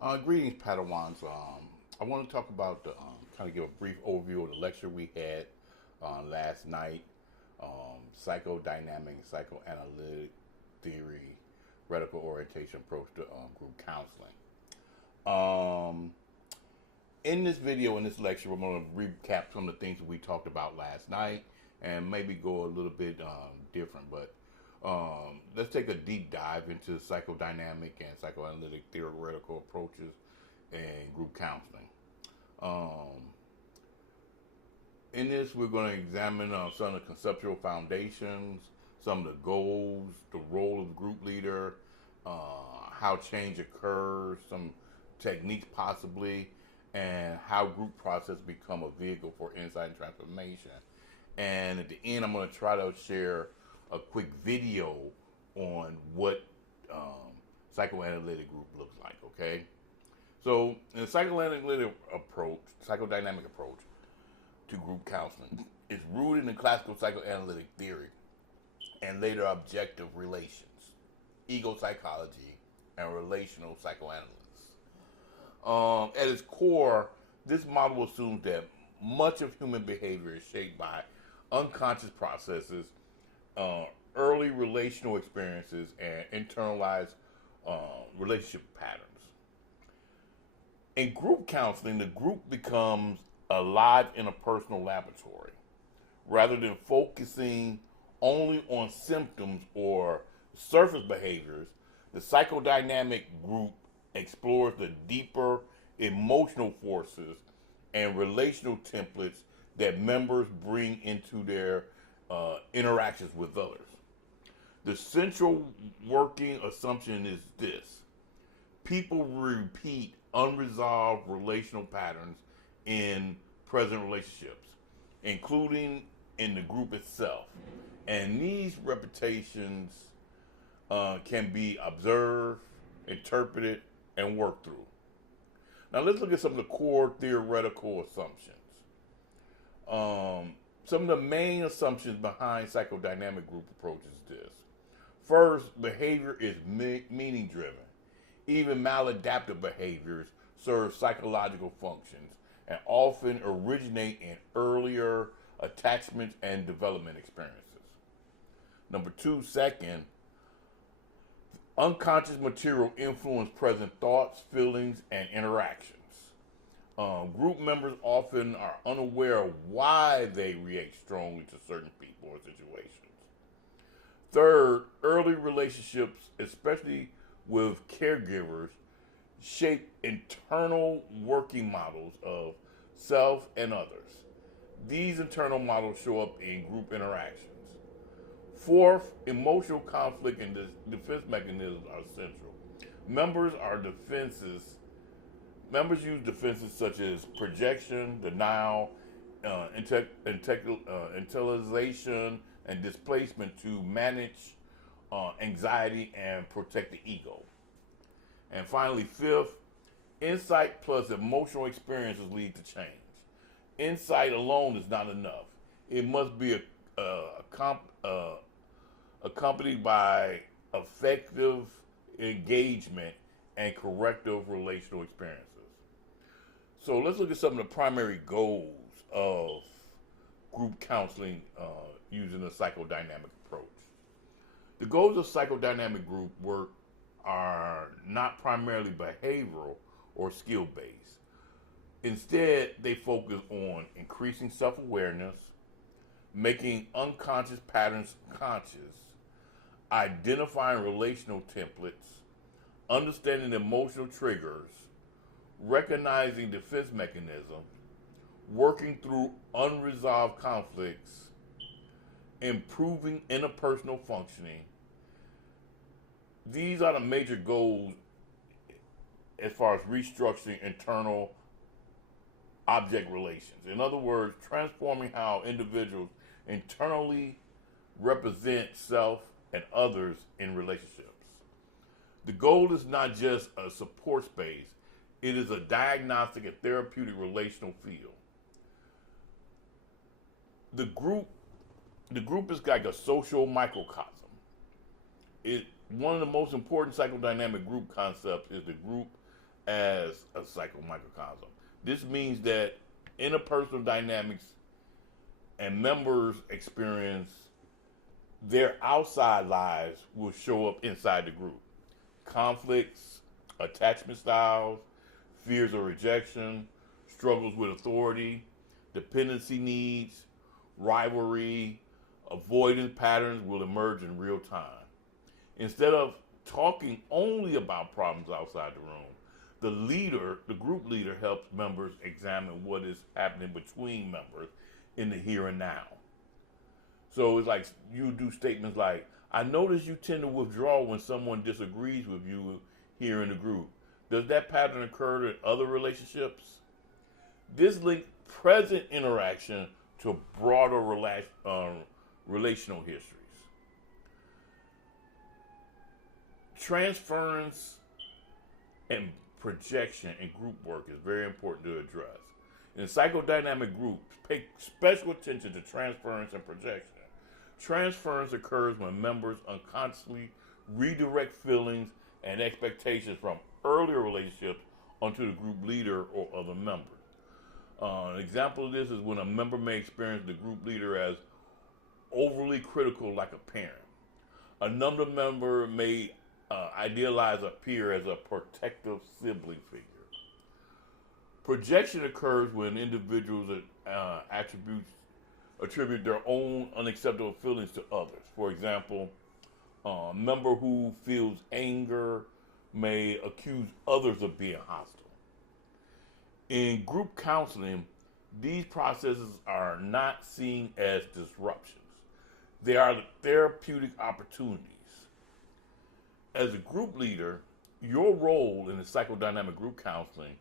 Greetings, Padawans. I want to talk about kind of give a brief overview of the lecture we had last night. Psychodynamic, psychoanalytic theory, radical orientation approach to group counseling. Um, in this video, in this lecture, we're going to recap some of the things that we talked about last night and maybe go a little bit different. But let's take a deep dive into psychodynamic and psychoanalytic theoretical approaches and group counseling. Um, in this, we're going to examine some of the conceptual foundations, some of the goals, the role of the group leader, how change occurs, some techniques possibly, and how group process become a vehicle for insight and transformation. And at the end, I'm going to try to share a quick video on what psychoanalytic group looks like, okay? So, in the psychoanalytic approach, psychodynamic approach to group counseling is rooted in classical psychoanalytic theory and later objective relations, ego psychology, and relational psychoanalysis. At its core, this model assumes that much of human behavior is shaped by unconscious processes, early relational experiences, and internalized relationship patterns. In group counseling, the group becomes a live interpersonal laboratory rather than focusing only on symptoms or surface behaviors. The psychodynamic group explores the deeper emotional forces and relational templates that members bring into their interactions with others. The central working assumption is this: people repeat unresolved relational patterns in present relationships, including in the group itself. And these repetitions can be observed, interpreted, and worked through. Now let's look at some of the core theoretical assumptions. Some of the main assumptions behind psychodynamic group approach is this. First, behavior is meaning driven. Even maladaptive behaviors serve psychological functions and often originate in earlier attachment and development experiences. Number two, second, unconscious material influence present thoughts, feelings, and interactions. Group members often are unaware of why they react strongly to certain people or situations. Third, early relationships, especially with caregivers, shape internal working models of self and others. These internal models show up in group interactions. Fourth, emotional conflict and defense mechanisms are central. Members use defenses such as projection, denial, internalization, and displacement to manage anxiety and protect the ego. And finally, fifth, insight plus emotional experiences lead to change. Insight alone is not enough. It must be accompanied by effective engagement and corrective relational experiences. So let's look at some of the primary goals of group counseling using the psychodynamic approach. The goals of psychodynamic group work are not primarily behavioral or skill based. Instead, they focus on increasing self awareness, making unconscious patterns conscious, identifying relational templates, understanding emotional triggers, recognizing defense mechanisms, working through unresolved conflicts, improving interpersonal functioning. These are the major goals as far as restructuring internal object relations. In other words, transforming how individuals internally represent self and others in relationships. The goal is not just a support space, it is a diagnostic and therapeutic relational field. The group is like a social microcosm. One of the most important psychodynamic group concepts is the group as a psychomicrocosm. This means that interpersonal dynamics and members' experience, their outside lives will show up inside the group. Conflicts, attachment styles, fears of rejection, struggles with authority, dependency needs, rivalry, avoidance patterns will emerge in real time. Instead of talking only about problems outside the room, the group leader helps members examine what is happening between members in the here and now. So it's like you do statements like, I notice you tend to withdraw when someone disagrees with you here in the group. Does that pattern occur in other relationships? This links present interaction to broader relational histories. Transference and projection in group work is very important to address. In psychodynamic groups, pay special attention to transference and projection. Transference occurs when members unconsciously redirect feelings and expectations from earlier relationships onto the group leader or other members. An example of this is when a member may experience the group leader as overly critical like a parent. Another member may idealize a peer as a protective sibling figure. Projection occurs when individuals attribute their own unacceptable feelings to others. For example, a member who feels anger may accuse others of being hostile. In group counseling, these processes are not seen as disruptions. They are therapeutic opportunities. As a group leader, your role in the psychodynamic group counseling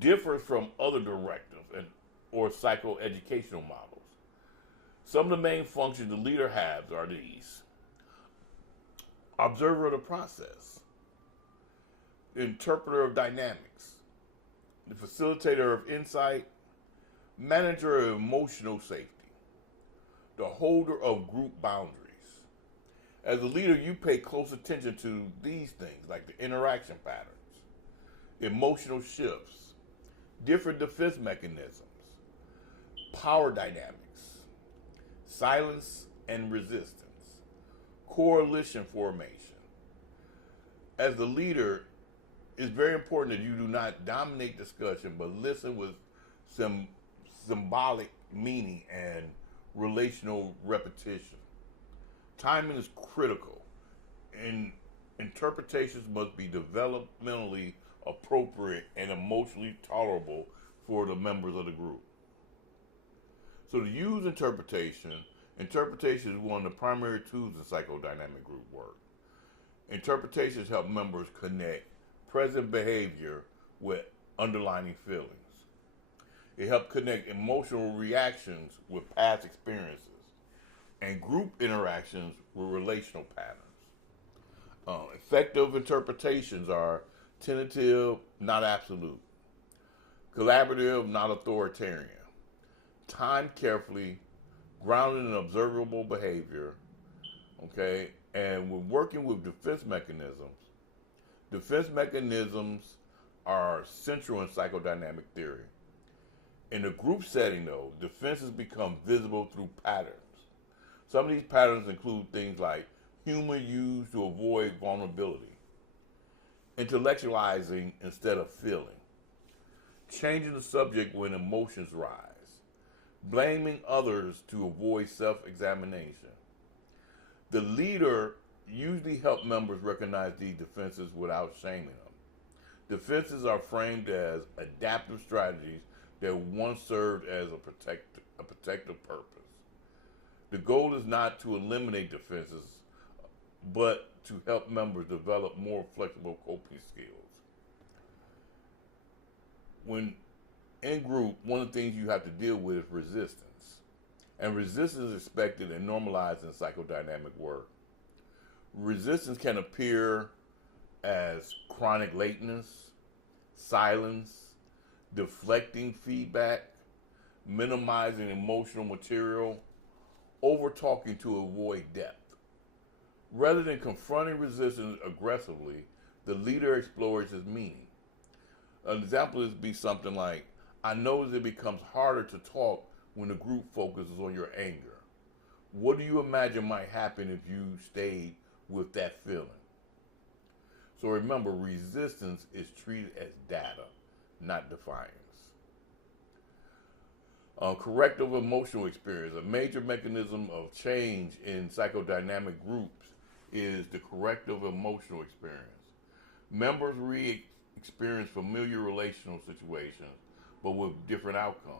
differs from other directives or psychoeducational models. Some of the main functions the leader has are these: observer of the process, interpreter of dynamics, the facilitator of insight, manager of emotional safety, the holder of group boundaries. As a leader, you pay close attention to these things like the interaction patterns, emotional shifts, different defense mechanisms, power dynamics, silence and resistance, coalition formation. As the leader, it's very important that you do not dominate discussion, but listen with symbolic meaning and relational repetition. Timing is critical, and interpretations must be developmentally appropriate and emotionally tolerable for the members of the group. So to use interpretation is one of the primary tools in psychodynamic group work. Interpretations help members connect present behavior with underlying feelings. It helps connect emotional reactions with past experiences and group interactions with relational patterns. Effective interpretations are tentative, not absolute; collaborative, not authoritarian; timed carefully, grounded in observable behavior. Okay, and when working with defense mechanisms are central in psychodynamic theory. In a group setting, though, defenses become visible through patterns. Some of these patterns include things like humor used to avoid vulnerability, intellectualizing instead of feeling, changing the subject when emotions rise, blaming others to avoid self-examination. The leader usually helps members recognize these defenses without shaming them. Defenses are framed as adaptive strategies that once served as a protective purpose. The goal is not to eliminate defenses, but to help members develop more flexible coping skills. When in group, one of the things you have to deal with is resistance. And resistance is expected and normalized in psychodynamic work. Resistance can appear as chronic lateness, silence, deflecting feedback, minimizing emotional material, over-talking to avoid depth. Rather than confronting resistance aggressively, the leader explores its meaning. An example is be something like, I notice it becomes harder to talk when the group focuses on your anger. What do you imagine might happen if you stayed with that feeling? So remember, resistance is treated as data, not defiance. Corrective emotional experience. A major mechanism of change in psychodynamic groups is the corrective emotional experience. Members re-experience familiar relational situations, but with different outcomes.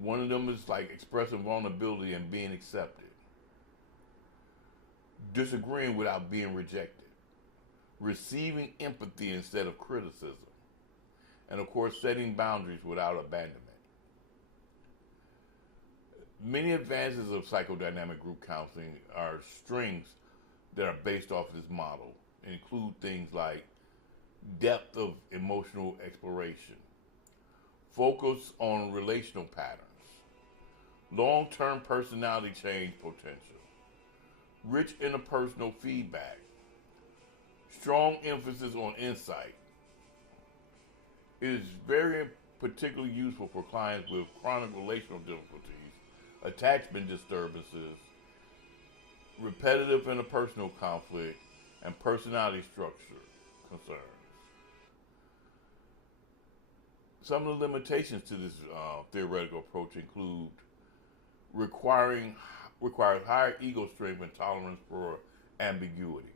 One of them is like expressing vulnerability and being accepted. Disagreeing without being rejected. Receiving empathy instead of criticism. And of course, setting boundaries without abandonment. Many advances of psychodynamic group counseling are strengths that are based off this model. Include things like depth of emotional exploration, focus on relational patterns, long-term personality change potential, rich interpersonal feedback, strong emphasis on insight. It is very particularly useful for clients with chronic relational difficulties, attachment disturbances, repetitive interpersonal conflict, and personality structure concerns. Some of the limitations to this theoretical approach include requires higher ego strength and tolerance for ambiguity,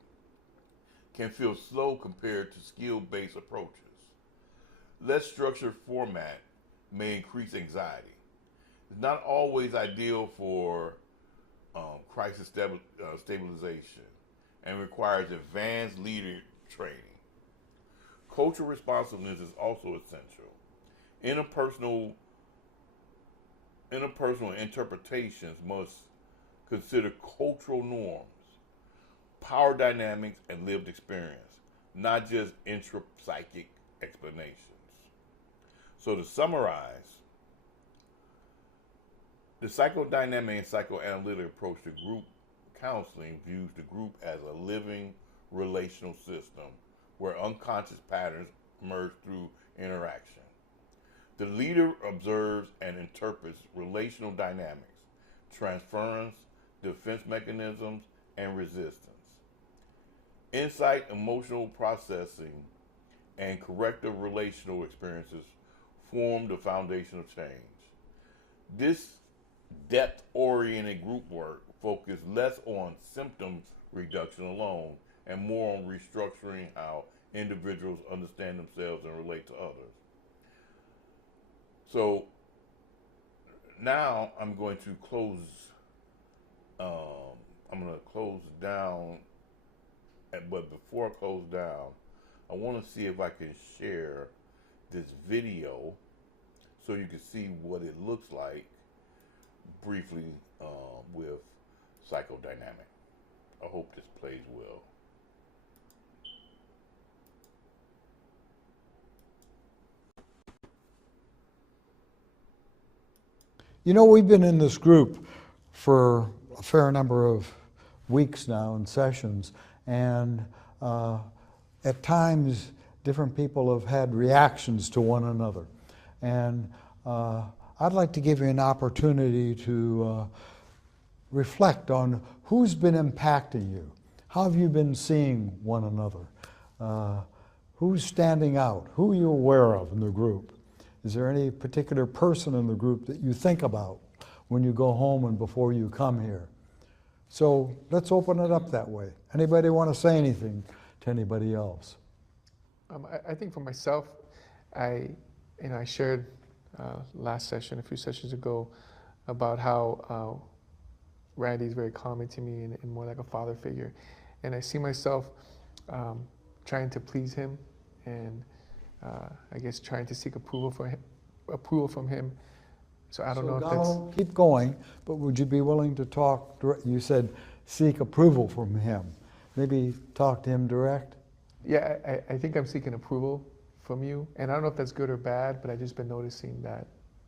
can feel slow compared to skill-based approaches. Less structured format may increase anxiety. It's not always ideal for crisis stabilization and requires advanced leader training. Cultural responsiveness is also essential. Interpersonal interpretations must consider cultural norms, power dynamics, and lived experience, not just intrapsychic explanations. So to summarize, the psychodynamic and psychoanalytic approach to group counseling views the group as a living relational system where unconscious patterns emerge through interaction. The leader observes and interprets relational dynamics, transference, defense mechanisms, and resistance. Insight, emotional processing, and corrective relational experiences form the foundation of change. This depth-oriented group work focuses less on symptom reduction alone and more on restructuring how individuals understand themselves and relate to others. So now I'm going to close. I'm going to close down, but before I close down, I want to see if I can share this video so you can see what it looks like briefly with psychodynamic. I hope this plays well. You know, we've been in this group for a fair number of weeks now in sessions, and at times different people have had reactions to one another. And I'd like to give you an opportunity to reflect on who's been impacting you. How have you been seeing one another? Who's standing out? Who are you aware of in the group? Is there any particular person in the group that you think about when you go home and before you come here? So let's open it up that way. Anybody want to say anything to anybody else? I think for myself, I shared last session, a few sessions ago, about how Randy is very calming to me and more like a father figure, and I see myself trying to please him, and I guess trying to seek approval from him. So I don't know if that's... Keep going, but would you be willing to talk? You said seek approval from him. Maybe talk to him direct? Yeah, I think I'm seeking approval from you, and I don't know if that's good or bad, but I've just been noticing that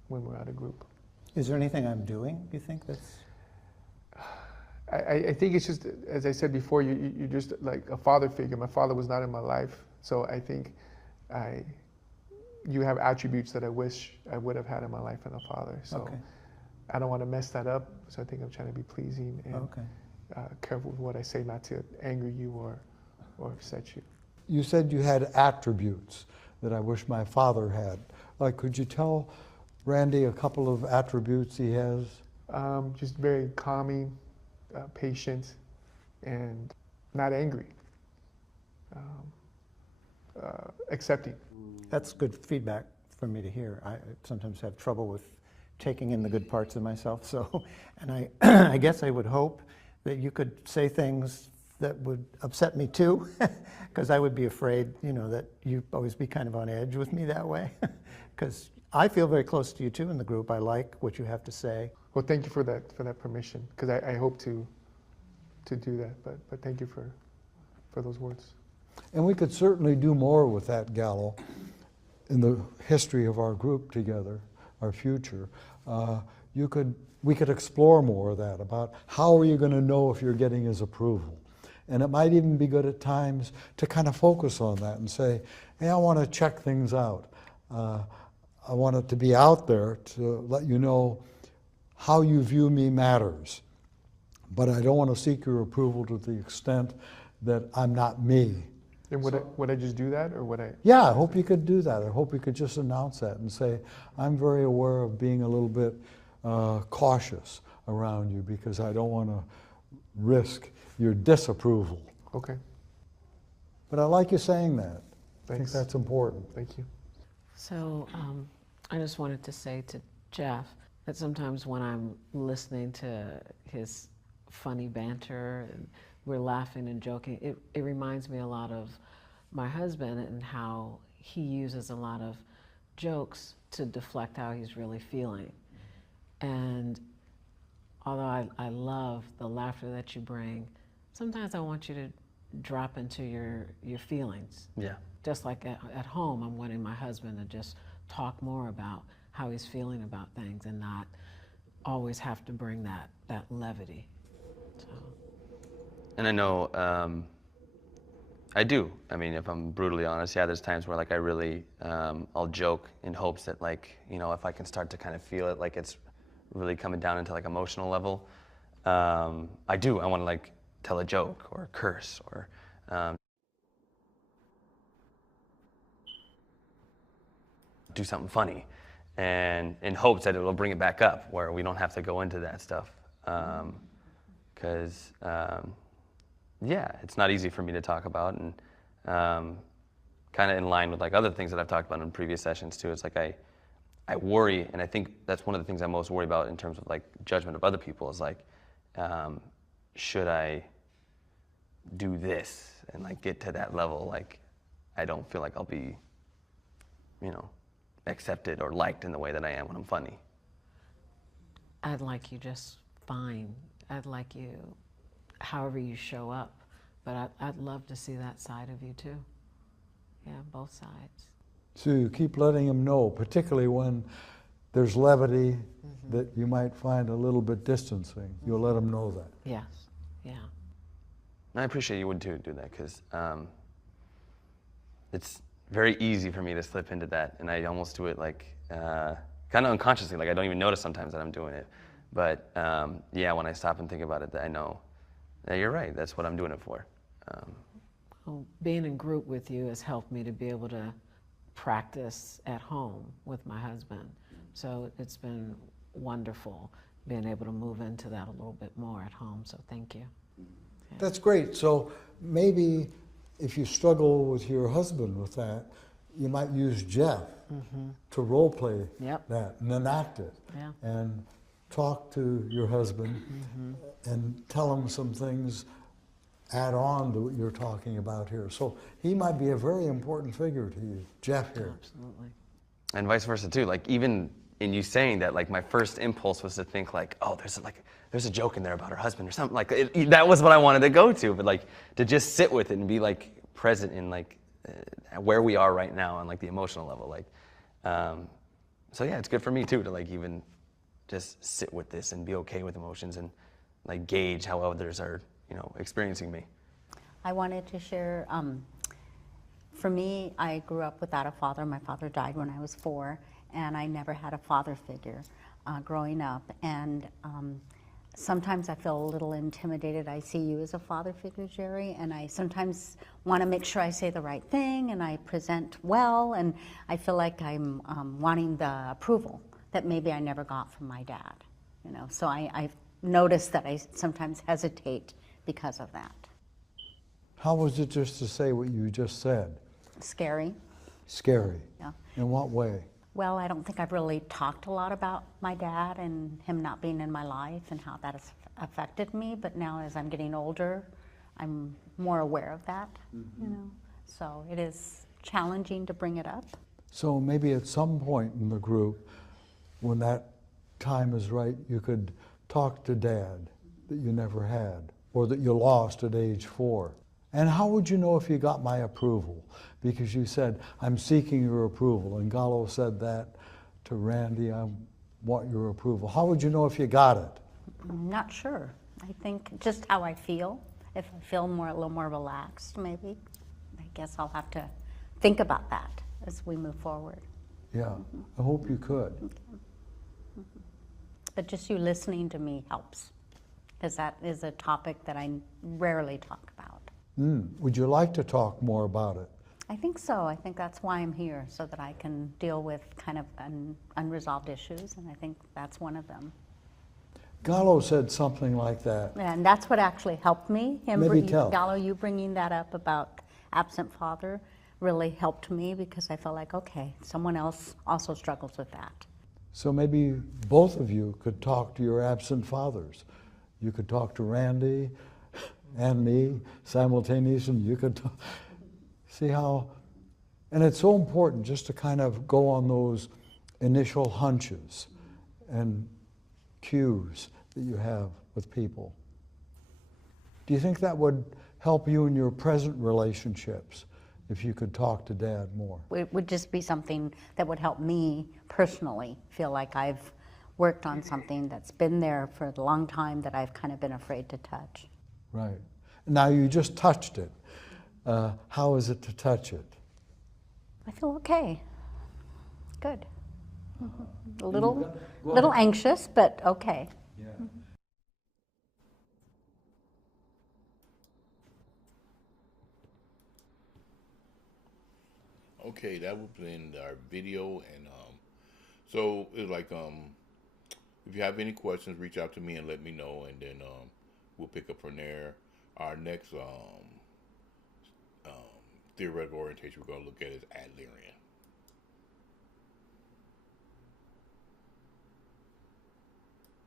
when we're out of group. Is there anything I'm doing, you think, that's... I think it's just, as I said before, you're just like a father figure. My father was not in my life, so I think you have attributes that I wish I would have had in my life as a father. So Okay. I don't want to mess that up. So I think I'm trying to be pleasing and Okay. careful with what I say, not to anger you or upset you. You said you had attributes that I wish my father had. Like, could you tell Randy a couple of attributes he has? Just very calming, patient, and not angry. Accepting. That's good feedback for me to hear. I sometimes have trouble with taking in the good parts of myself. So, and I, I guess I would hope that you could say things that would upset me too, because I would be afraid, you know, that you'd always be kind of on edge with me that way. Because I feel very close to you too in the group. I like what you have to say. Well, thank you for that permission, because I hope to do that. But thank you for those words. And we could certainly do more with that, Gallo, in the history of our group together, our future. We could explore more of that, about how are you going to know if you're getting his approval. And it might even be good at times to kind of focus on that and say, hey, I want to check things out. I want it to be out there to let you know how you view me matters. But I don't want to seek your approval to the extent that I'm not me. And would I just do that, or would I? Yeah, I hope you could do that. I hope you could just announce that and say, I'm very aware of being a little bit cautious around you because I don't want to risk your disapproval. Okay. But I like you saying that. I think Thanks. that's important. Thank you. So I just wanted to say to Jeff that sometimes when I'm listening to his funny banter and we're laughing and joking, it reminds me a lot of my husband and how he uses a lot of jokes to deflect how he's really feeling. And although I love the laughter that you bring, sometimes I want you to drop into your feelings. Yeah. Just like at home, I'm wanting my husband to just talk more about how he's feeling about things and not always have to bring that levity. So. And I know I do. I mean, if I'm brutally honest, yeah, there's times where like I really, I'll joke in hopes that like, you know, if I can start to kind of feel it, like it's really coming down into like emotional level, I do. I want to like tell a joke or curse or do something funny, and in hopes that it'll bring it back up where we don't have to go into that stuff. Because yeah, it's not easy for me to talk about, and kind of in line with like other things that I've talked about in previous sessions too. It's like I worry, and I think that's one of the things I'm most worried about in terms of like judgment of other people is like, should I do this and like get to that level? Like, I don't feel like I'll be, you know, accepted or liked in the way that I am when I'm funny. I'd like you just fine. I'd like you however you show up, but I'd love to see that side of you too. Yeah, both sides. So you keep letting him know, particularly when there's levity that you might find a little bit distancing. You'll let him know that. Yes, yeah. And I appreciate you would do that, because it's very easy for me to slip into that, and I almost do it like kind of unconsciously, like I don't even notice sometimes that I'm doing it. But yeah, when I stop and think about it, I know, yeah, you're right, that's what I'm doing it for. Well, being in group with you has helped me to be able to practice at home with my husband. So it's been wonderful being able to move into that a little bit more at home, so thank you. Yeah. That's great. So maybe if you struggle with your husband with that, you might use Jeff to role play that and enact it. Yeah. And talk to your husband and tell him some things, add on to what you're talking about here. So he might be a very important figure to you, Jeff here. Absolutely. And vice versa too. Like even in you saying that, like my first impulse was to think like, oh, there's a joke in there about her husband or something. Like that was what I wanted to go to, but like to just sit with it and be like present in like where we are right now on like the emotional level. Like, so yeah, it's good for me too to like even just sit with this and be okay with emotions and like gauge how others are, you know, experiencing me. I wanted to share, For me, I grew up without a father. My father died when I was 4, and I never had a father figure growing up. And sometimes I feel a little intimidated. I see you as a father figure, Jerry, and I sometimes want to make sure I say the right thing and I present well, and I feel like I'm wanting the approval that maybe I never got from my dad. You know, so I've noticed that I sometimes hesitate because of that. How was it just to say what you just said? Scary. Scary. Yeah. In what way? Well, I don't think I've really talked a lot about my dad and him not being in my life and how that has affected me. But now, as I'm getting older, I'm more aware of that. You know, so it is challenging to bring it up. So maybe at some point in the group, when that time is right, you could talk to Dad that you never had, or that you lost at age 4. And how would you know if you got my approval? Because you said, I'm seeking your approval. And Gallo said that to Randy, I want your approval. How would you know if you got it? I'm not sure. I think just how I feel. If I feel a little more relaxed, maybe. I guess I'll have to think about that as we move forward. Yeah, I hope you could. But just you listening to me helps, because that is a topic that I rarely talk about. Would you like to talk more about it? I think so. I think that's why I'm here, so that I can deal with kind of unresolved issues, and I think that's one of them. Gallo said something like that. And that's what actually helped me. Maybe tell. Gallo, you bringing that up about absent father really helped me, because I felt like, okay, someone else also struggles with that. So maybe both of you could talk to your absent fathers. You could talk to Randy and me simultaneously. You could see how, and it's so important just to kind of go on those initial hunches and cues that you have with people. Do you think that would help you in your present relationships if you could talk to Dad more? It would just be something that would help me personally feel like I've worked on something that's been there for a long time that I've kind of been afraid to touch. Right. Now you just touched it. How is it to touch it? I feel okay. Good. A little anxious, but okay. Yeah. Okay, that was in our video, and so it's like if you have any questions, reach out to me and let me know, and then we'll pick up from there. Our next theoretical orientation we're going to look at is Adlerian.